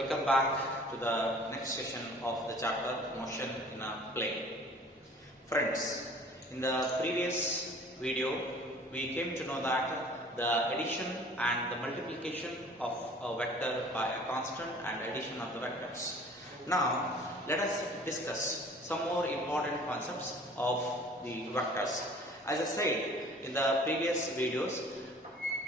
welcome back to the next session of the chapter Motion in a Plane. Friends, in the previous video we came to know that the addition and the multiplication of a vector by a constant and addition of the vectors. Now let us discuss some more important concepts of the vectors. As I said in the previous videos,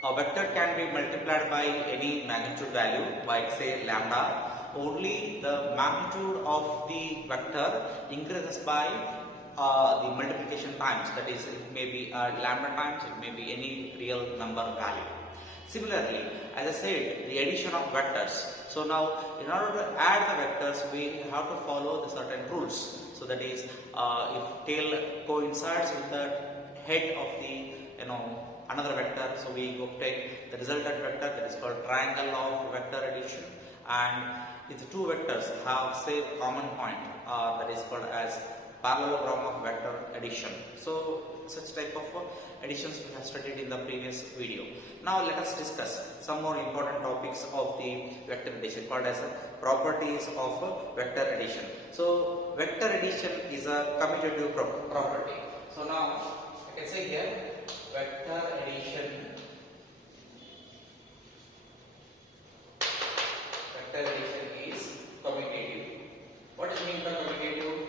a vector can be multiplied by any magnitude value, by say lambda. Only the magnitude of the vector increases by the multiplication times. That is, it may be lambda times, it may be any real number value. Similarly, as I said, the addition of vectors. So now, in order to add the vectors, we have to follow the certain rules. So that is, if tail coincides with the head of the another vector, so we obtain the resultant vector, that is called triangle of vector addition. And if the two vectors have same common point, that is called as parallelogram of vector addition. So such type of additions we have studied in the previous video. Now let us discuss some more important topics of the vector addition, called as properties of vector addition. So vector addition is a commutative property. So now I can say here vector addition is commutative. What is meant by commutative?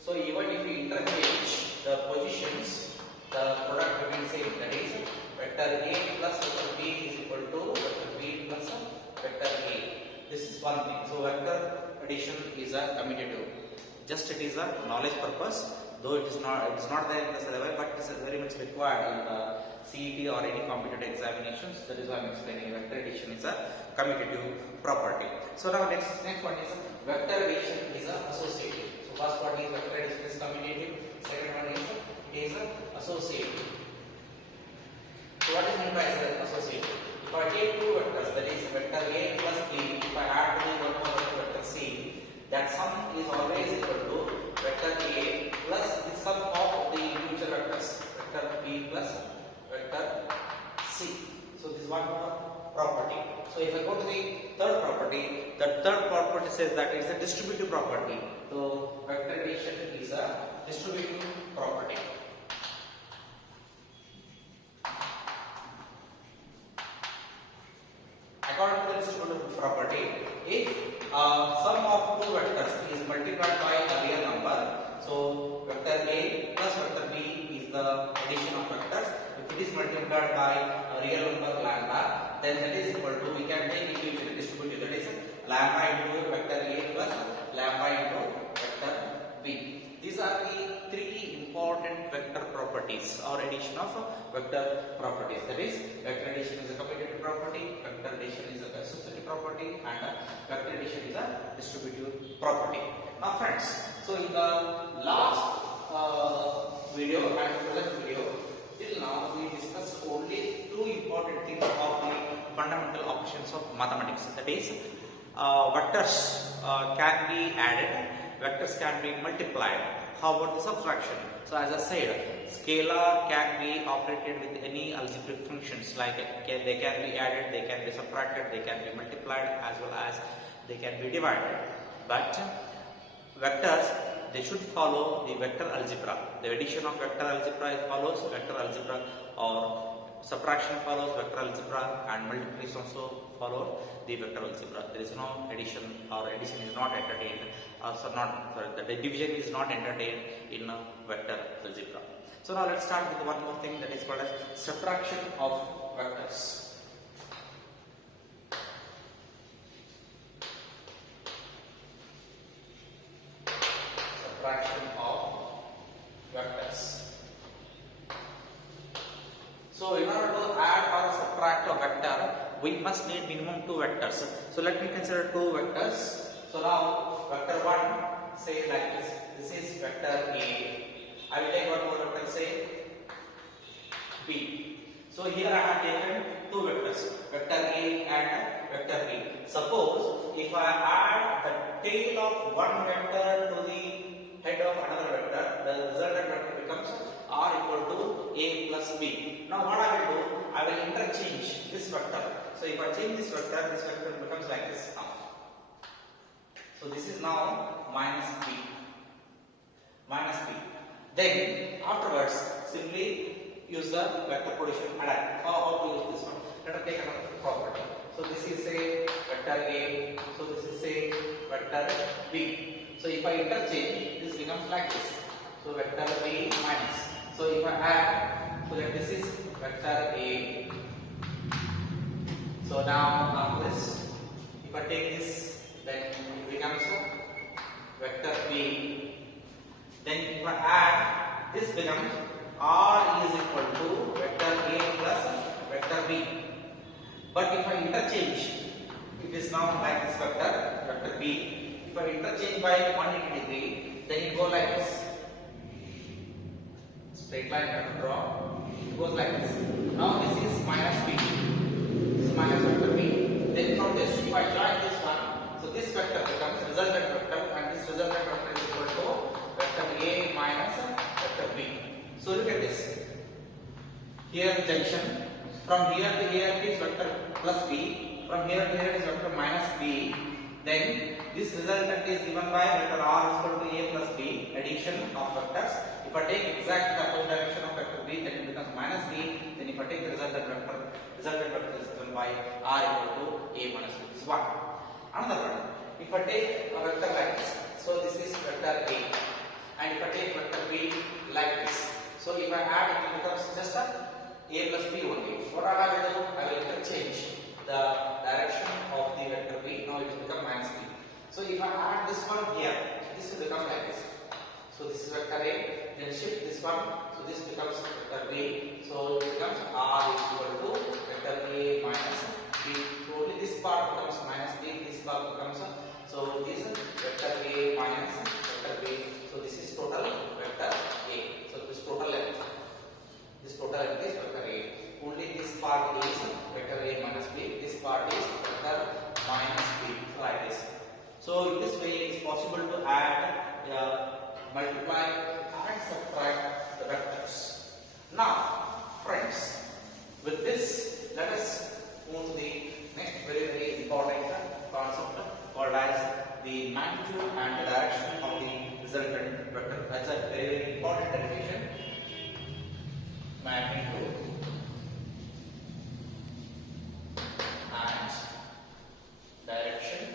So even if we interchange the positions, the product will be same. That is, vector A plus vector B is equal to vector B plus vector A. This is one thing. So vector addition is a commutative. Just it is a knowledge purpose, though it is not there in the syllabus, but it is very much required in the CET or any competitive examinations. That is why I am explaining vector addition is a commutative property. So now next one is vector addition is associative. So first one is vector addition is commutative. Second one is it is associative. So what is meant by associative? If I take two vectors, that is vector A plus B, if I add to the one more vector C, that sum is always equal to vector A plus the sum of the individual vectors, vector B plus vector C. So this is one property. So if I go to the third property, the third property says that it is a distributive property. So vector addition is a distributive property. According to the distributive property, if sum of two vectors is multiplied by a real number, so vector A plus vector B is the addition of vectors. If it is multiplied by a real number lambda, then that is equal to, we can take individual distributive, that is lambda into vector A plus lambda into vector B. These are the three important vector properties or addition of vector properties. That is, vector addition is a commutative property, vector addition is a associative property, and vector addition is a distributive property. Now friends, so in the last video and present video, till now we discussed only two important things of the fundamental operations of mathematics. That is, vectors can be added, vectors can be multiplied. How about the subtraction? So as I said, scalar can be operated with any algebraic functions, like they can be added, they can be subtracted, they can be multiplied, as well as they can be divided. But vectors, they should follow the vector algebra. The addition of vector algebra follows vector algebra, or subtraction follows vector algebra, and multiplication also follow the vector algebra. There is no addition, or addition is not entertained, the division is not entertained in vector algebra. So now let's start with one more thing, that is called as subtraction of vectors. Subtraction of vectors. So in order to add or subtract a vector, we must need minimum two vectors. So let me consider two vectors. So now vector 1, say like this. This is vector A. I will take one more vector, say B. So here I have taken two vectors, vector A and vector B. Suppose if I add the tail of one vector to the head of another vector, the resultant vector becomes R equal to A plus B. Now what I will do, I will interchange this vector. So if I change this vector becomes like this now. So this is now minus b. Minus b. Then afterwards simply use the vector position add. How to use this one? Let us take another property. So this is a vector A. So this is a vector B. So if I interchange, this becomes like this. So vector B minus. So if I add, so that this is vector A. So now this, if I take this, then it becomes vector B. Then if I add, this becomes R is equal to vector A plus vector B. But if I interchange, it is now like this vector B. If I interchange by 180 degree, then it goes like this. Straight line I have to draw. It goes like this. Now this is minus B. This is minus vector B. Then from this, if I join this one, so this vector becomes resultant vector, and this resultant vector is equal to vector A minus vector B. So look at this. Here the junction. From here to here it is vector plus B. From here to here it is vector minus B. Then this resultant is given by vector R is equal to A plus B, addition of vectors. If I take exact opposite direction of vector B, then it becomes minus B. Then if I take the resultant vector is given by R equal to A minus B. This is one. Another one. If I take a vector like this, so this is vector A. And if I take vector B like this, so if I add, it becomes just a plus B only. What I will do? I will interchange the direction of the vector B. Now it will become minus B. So if I add this one here, this will become like this. So this is vector A. Then shift this one. So this becomes vector B. So it becomes R is equal to vector A minus B. So only this part becomes minus B. This part becomes so this is vector A minus vector B. So this is total vector A. So this total length. This total length is vector A. Only this part is vector A minus B. This part is vector minus B. So like this. So in this way it is possible to add, multiply and subtract the vectors. Now friends, with this let us move to the next very important concept called as the magnitude and the direction of the resultant vector. That's a very important derivation. Magnitude and direction.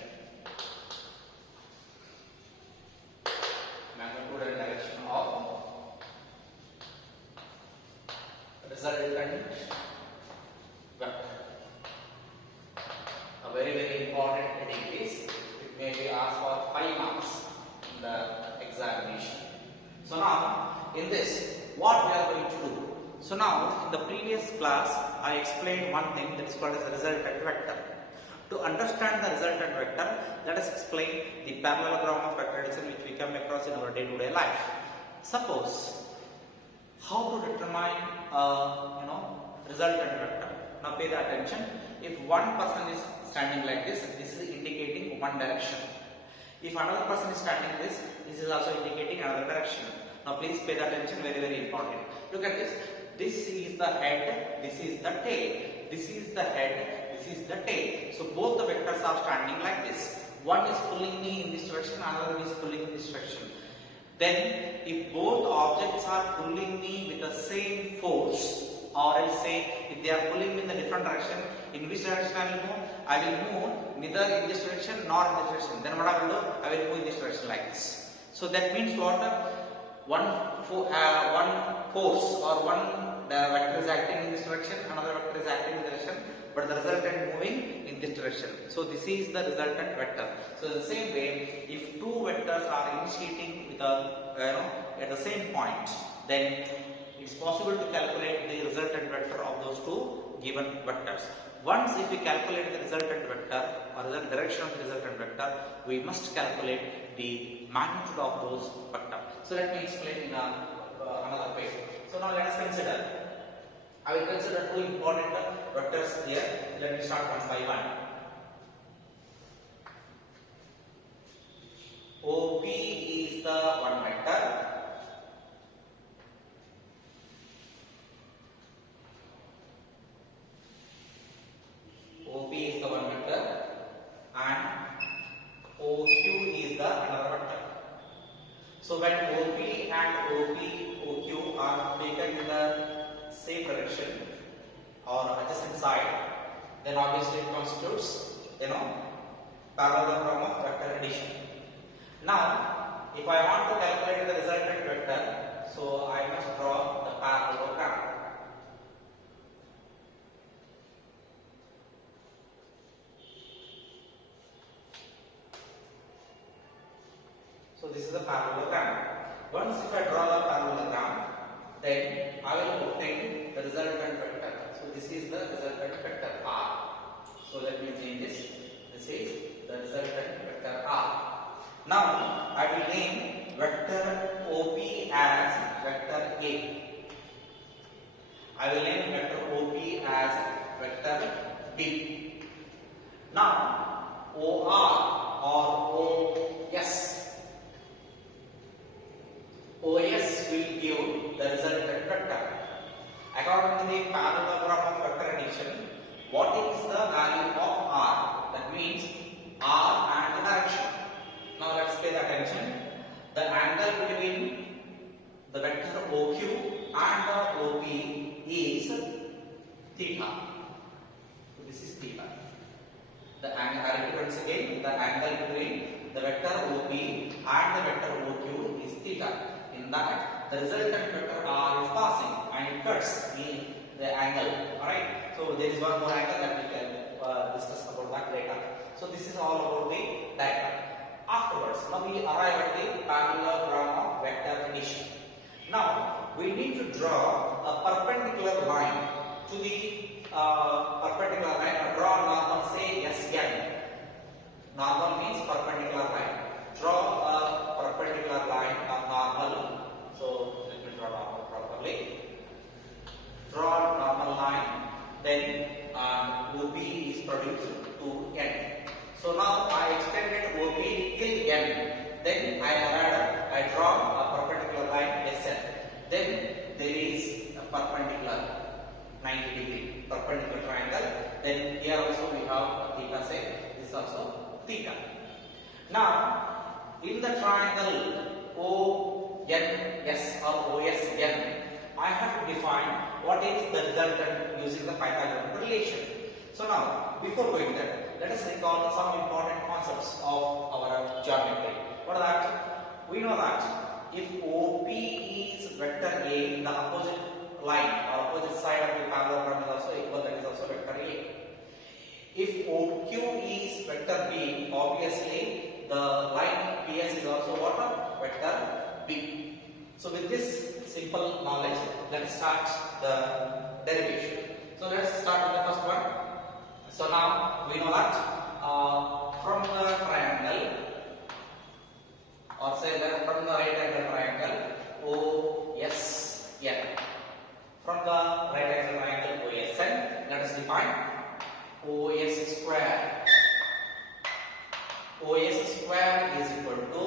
Magnitude and direction of resultant vector. A very important heading is, it may be asked for 5 marks in the examination. So now in this, what we are going to do? So now in the previous class I explained one thing that is called as a resultant vector. To understand the resultant vector, let us explain the parallelogram of vector addition which we come across in our day-to-day life. Suppose how to determine resultant vector. Now pay the attention. If one person is standing like this, this is indicating one direction. If another person is standing this is also indicating another direction. Now please pay the attention, very important. Look at this. This is the head, this is the tail. This is the head, this is the tail. So both the vectors are standing like this. One is pulling me in this direction, another is pulling in this direction. Then if both objects are pulling me with the same force, or else say if they are pulling me in the different direction, in which direction I will move? I will move neither in this direction nor in this direction. Then what I will do? I will move in this direction like this. So that means what? One force or one vector is acting in this direction, another vector is acting in this direction, but the resultant moving in this direction. So this is the resultant vector. So in the same way, if two vectors are initiating with at the same point, then it is possible to calculate the resultant vector of those two given vectors. Once if we calculate the resultant vector or the direction of the resultant vector, we must calculate the magnitude of those vectors. So let me explain in another way. So now let us consider. I will consider two important vectors here. Let me start one by one. OP is the one vector. OP is the one vector and OQ is then obviously it constitutes, parallelogram of vector addition. Now, if I want to calculate the resultant vector, so I must draw the parallelogram. So this is the parallelogram. Once if I draw the parallelogram, then I will obtain the resultant vector. So this is the resultant vector R. So let me change this. This is the resultant vector R. Now I will name vector OP as vector A. I will name vector OP as vector B. Now OR or OS will give the resultant vector. According to the parallelogram of vector addition, what is the value of R? That means R and the direction. Now let's pay attention. The angle between the vector OQ and the OP is theta. So this is theta. The angle, I repeat once again, the angle between the vector OP and the vector OQ is theta. In that, the resultant vector R is passing and it cuts in the angle. Alright. So there is one more angle that we can discuss about that later. So this is all about the diagram. Afterwards, now we arrive at the parallelogram of vector addition. Now we need to draw a perpendicular line to the perpendicular line, or draw normal, say SN. Normal means perpendicular line. Draw a perpendicular line or normal. So let me draw normal properly. Draw a normal line. Then OP is produced to N. So now I extended OP till N. Then I draw a perpendicular line SN. Then there is a perpendicular 90 degree perpendicular triangle. Then here also we have theta, say this is also theta. Now in the triangle ONS or OSN, I have to define what is the resultant using the Pythagorean relation. So now, before going there, let us recall some important concepts of our geometry. What are that? We know that if OP is vector A, the opposite line or opposite side of the parallelogram is also equal, that is also vector A. If OQ is vector B, obviously the line PS is also what? Vector B. So with this simple knowledge, let us start the derivation. So let us start with the first one. So now we know that from the triangle, or say that from the right angle triangle OSN, from the right angle triangle OSN, let us define OS square. OS square is equal to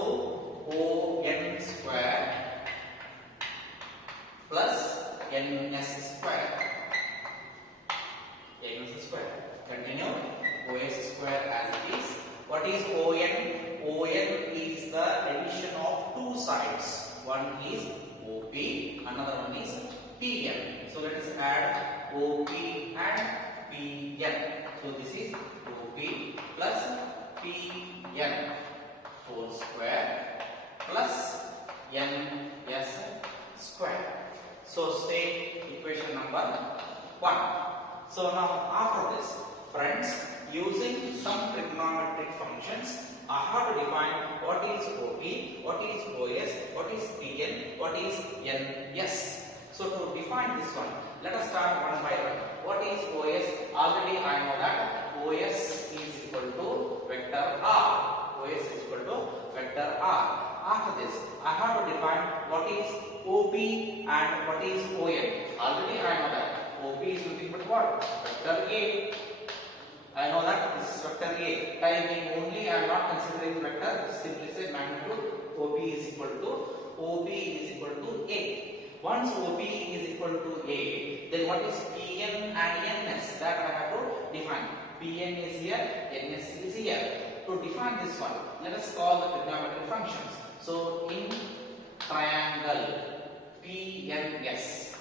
ON square plus NS square. NS square. Continue. OS square as it is. What is ON? ON is the addition of two sides. One is OP, another one is PN. So let us add OP and PN. So this is OP plus PN whole square plus NS square. So state equation number 1. So now after this, friends, using some trigonometric functions, I have to define what is OP, what is OS, what is PN, what is NS. So to define this one, let us start one by one. What is OS? Already I know that OS is equal to vector R. OS is equal to vector R. After this, I have to define what is OP and what is ON. Already I know that OP is nothing but what? Vector A. I know that this is vector A. Timing only, I am not considering vector. Simply say magnitude. OP is equal to A. Once OP is equal to A, then what is PN and NS? That I have to define. PN is here, NS is here. To define this one, let us call the trigonometric functions. So in triangle PNS,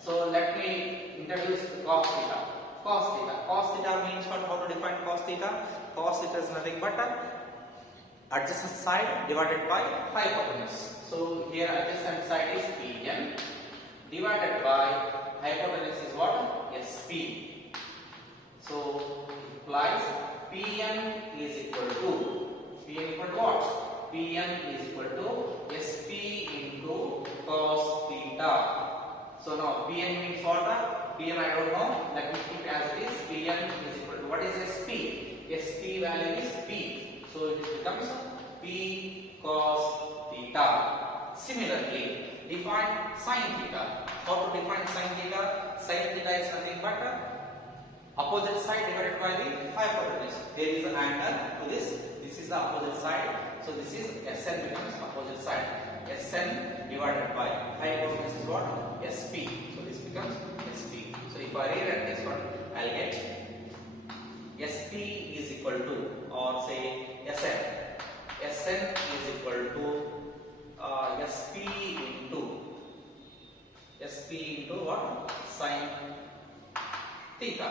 so let me introduce cos theta. Cos theta. Cos theta means what? How to define cos theta? Cos theta is nothing but adjacent side divided by hypotenuse. So here adjacent side is Pn divided by hypotenuse is what? Sp. So it implies Pn is equal to what? Pn is equal to Sp into cos theta. So now Pn means what? Pn I don't know. Let me keep as it is. Pn is equal to what is Sp? Sp value is P. So it becomes P cos theta. Similarly, define sin theta. How to define sin theta? Sin theta is nothing but opposite side divided by the hypotenuse. There is an angle to this. This is the opposite side. So this is Sn becomes opposite side. Sn divided by hypotenuse is what? Sp. So this becomes Sp. So if I rewrite this one, I'll get Sp is equal to, or say Sn. Sn is equal to Sp into what? Sin theta.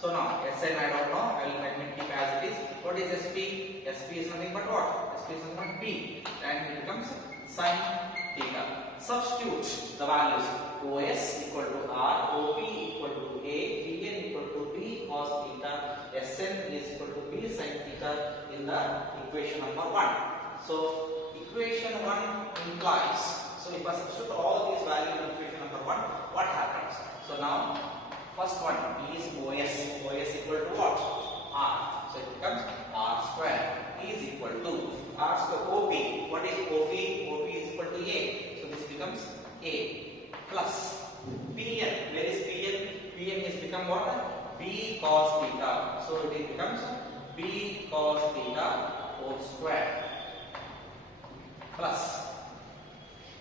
So now Sn I don't know. Let me keep as it is. What is Sp? Sp is nothing but what? Sp is nothing but P, and it becomes sin theta. Substitute the values. Os equal to R, OP equal to A, Pn equal to B cos theta, Sn is equal to B sin theta in the equation number 1. So equation 1 implies, so if I substitute all these values in equation number 1, what happens? So now first one is OS. OS equal to what? R. So it becomes R square is equal to R square. OP. What is OP? OP is equal to A. So this becomes A plus Pn. Where is Pn? Pn is become what? B cos theta. So it becomes B cos theta whole square plus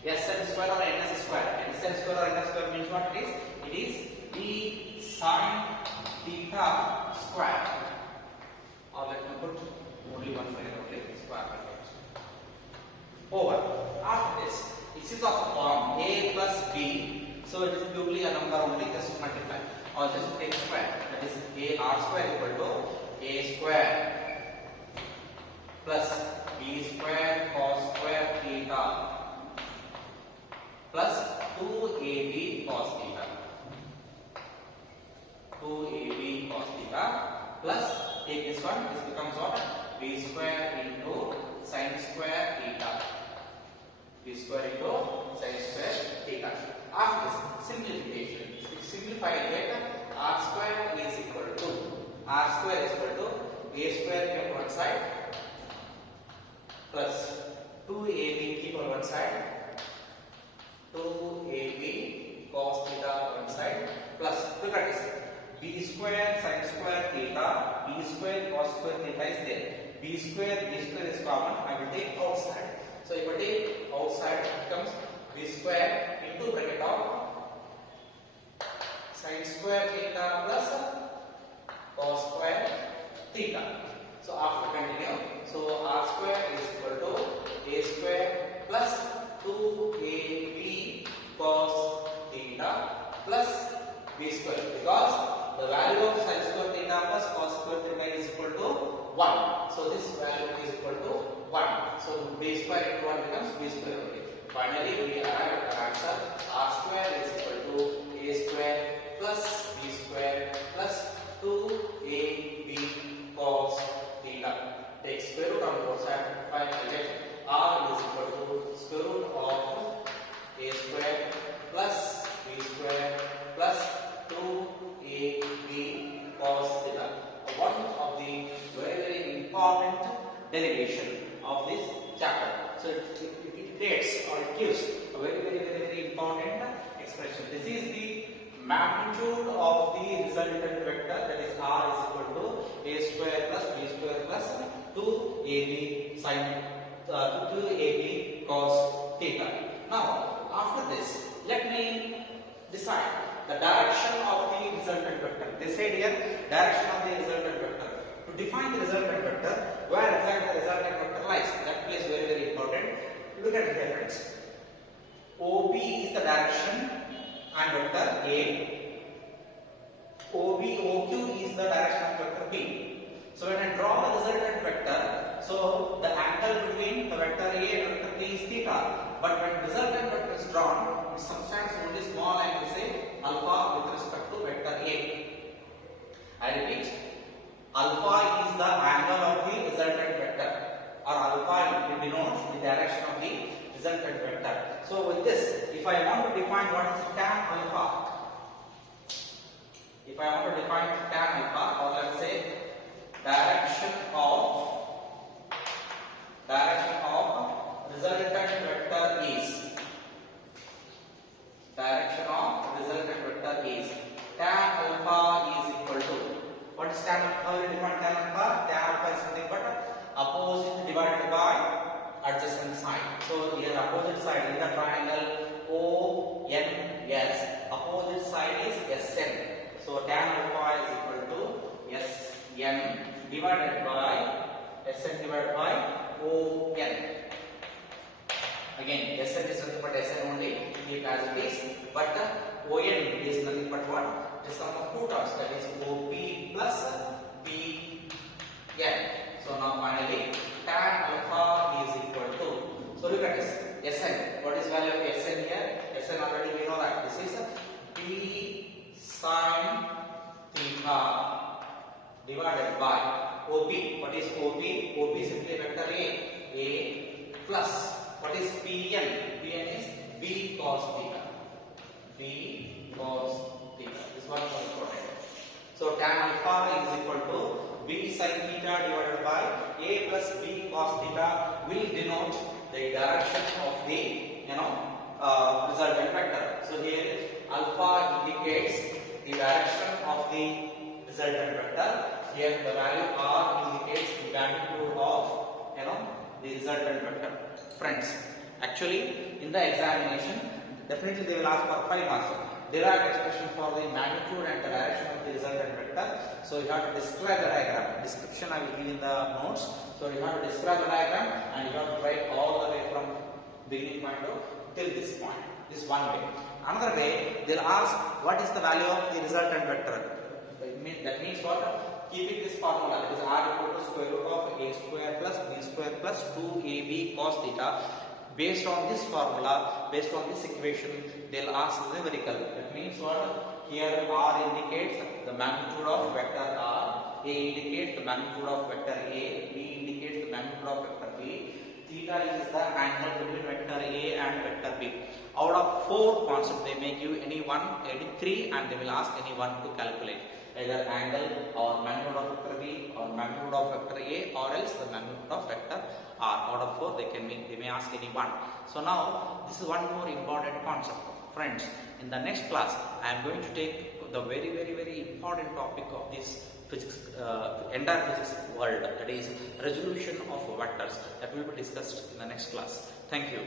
Sn square or Ns square. Sn square or Ns square means what it is? It is B sin theta square. Or let me put only one square, okay, square bracket. Over. After this, this is of the form A plus B. So it is purely a number only, just multiply. Or just take square. That is A R square equal to A square plus B square cos square theta plus 2AB cos theta. 2AB cos theta plus take this one, this becomes what? B square into sin square theta. B square into sin square theta. After this, simplification. Simplify it, R square is equal to A square keep on one side plus 2AB keep on one side, 2AB cos theta one side plus, look at this, B square sin square theta, B square cos square theta is there. B square is common. I will take outside. So if I take outside, it becomes B square into bracket of sin square theta plus cos square theta. So after continue, so R square is equal to A square plus 2AB cos theta plus B square, because the value of sin square theta plus cos square theta is equal to 1. So this value is equal to 1. So B square into 1 becomes B square only. Finally, we arrive at the answer. R square is equal to A square plus B square plus 2AB cos theta. Take square root on both sides. Finally, get R is equal to square root of A square plus B square plus 2AB cos theta. One of the very important derivation of this chapter. So it creates or it gives a very important expression. This is the magnitude of the resultant vector, that is R is equal to A square plus B square plus 2AB sin 2AB cos theta. Now after this, let me decide the direction of the resultant vector. They said here direction of the resultant vector. To define the resultant vector, where exactly the resultant vector lies, that is very important. Look at here, friends. OP is the direction and vector A. OQ is the direction of vector B. So when I draw the resultant vector, so the angle between the vector A and vector B is theta. But when resultant vector is drawn, it substands only small angle, say alpha with respect to vector A. I repeat, alpha is the angle of the resultant vector, or alpha it denotes the direction of the resultant vector. So with this, if I want to define what is tan alpha, if I want to define tan alpha, or let's say direction of resultant vector is tan alpha is equal to, what is tan alpha? How will you define tan alpha? Tan alpha is nothing but opposite divided by adjacent side. So here opposite side in the triangle ONS, opposite side is SN. So tan alpha is equal to SN divided by ON. Again, Sn is nothing but Sn only, keep as it is, but ON is nothing but what? The sum of two terms, that is OP plus PN. So now finally, tan alpha is equal to, so look at this, Sn, what is value of Sn here? Sn already we know that, this is B sin theta divided by OP. What is OP? OP is simply vector A plus, what is PN? PN is B cos theta. B cos theta. This one was important. So tan alpha is equal to B sin theta divided by A plus B cos theta will denote the direction of the resultant vector. So here alpha indicates the direction of the resultant vector. Here the value R indicates the magnitude of the resultant vector. Friends, actually in the examination definitely they will ask for 5 marks. Derived expression for the magnitude and the direction of the resultant vector. So you have to describe the diagram. Description I will give in the notes. So you have to describe the diagram and you have to write all the way from beginning point till this point. This is one way. Another way, they will ask what is the value of the resultant vector. That means what? Keeping this formula, that is R equal to square root of A square plus B square plus 2AB cos theta. Based on this formula, based on this equation, they will ask numerical. That means what? Here R indicates the magnitude of vector R, A indicates the magnitude of vector A, B indicates the magnitude of vector B, theta is the angle between vector A and vector B. Out of 4 concepts, they may give any 3, and they will ask any one to calculate. Either angle or magnitude of vector B or magnitude of vector A, or else the magnitude of vector R. Out of 4 they may ask any one. So now this is one more important concept. Friends, in the next class I am going to take the very important topic of this physics, entire physics world, that is resolution of vectors, that will be discussed in the next class. Thank you.